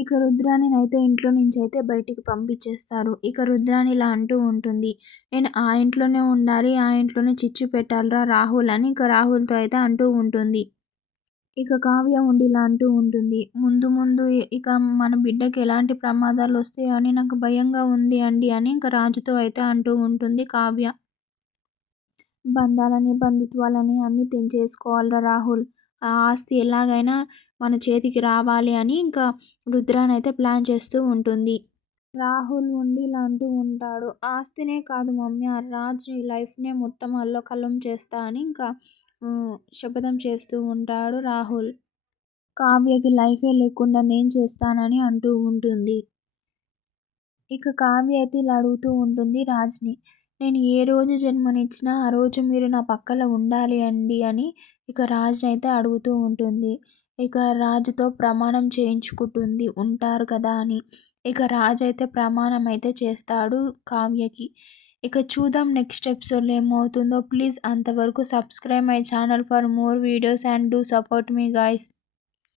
ఇక రుద్రాణినైతే ఇంట్లో నుంచైతే బయటికి పంపించేస్తారు. ఇక రుద్రాణి ఇలా అంటూ ఉంటుంది. నేను ఆ ఇంట్లోనే ఉండాలి, ఆ ఇంట్లోనే చిచ్చు పెట్టాలిరా రాహుల్ అని ఇక రాహుల్‌తో అయితే అంటూ ఉంటుంది. ఇక కావ్య ఉండి ఇలా అంటూ ఉంటుంది. ముందు ముందు ఇక మన బిడ్డకి ఎలాంటి ప్రమాదాలొస్తాయో అని నాకు భయంగా ఉంది అండి అని ఇంక రాజుతో అయితే అంటూ ఉంటుంది కావ్య. బంధాలని, బంధుత్వాలని అన్నీ తెంచేసుకోవాలిరా రాహుల్. ఆ ఆస్తి ఎలాగైనా మన చేతికి రావాలి అని ఇంకా రుద్రానైతే ప్లాన్ చేస్తూ ఉంటుంది. రాహుల్ ఉండి ఇలా అంటూ ఉంటాడు. ఆస్తినే కాదు మమ్మీ ఆ రాజ్ లైఫ్‌నే మొత్తం అల్లకల్లోలం చేస్తా అని ఇంకా శపథం చేస్తూ ఉంటాడు రాహుల్. కావ్యకి లైఫే లేకుండా నేను చేస్తానని అంటూ ఉంటుంది. ఇక కావ్య అయితే ఇలా అడుగుతూ ఉంటుంది రాజ్‌ని. నేను ఏ రోజు జన్మనిచ్చినా ఆ రోజు మీరు నా పక్కల ఉండాలి అండి అని ఇక రాజ్‌నైతే అడుగుతూ ఉంటుంది. ఇక రాజుతో ప్రమాణం చేయించుకుంటుంది ఉంటారు కదా అని. ఇక రాజు అయితే ప్రమాణం అయితే చేస్తాడు కావ్యకి. ఇక చూద్దాం నెక్స్ట్ ఎపిసోడ్‌లో ఏమవుతుందో. ప్లీజ్ అంతవరకు subscribe my channel for more videos and do support me guys.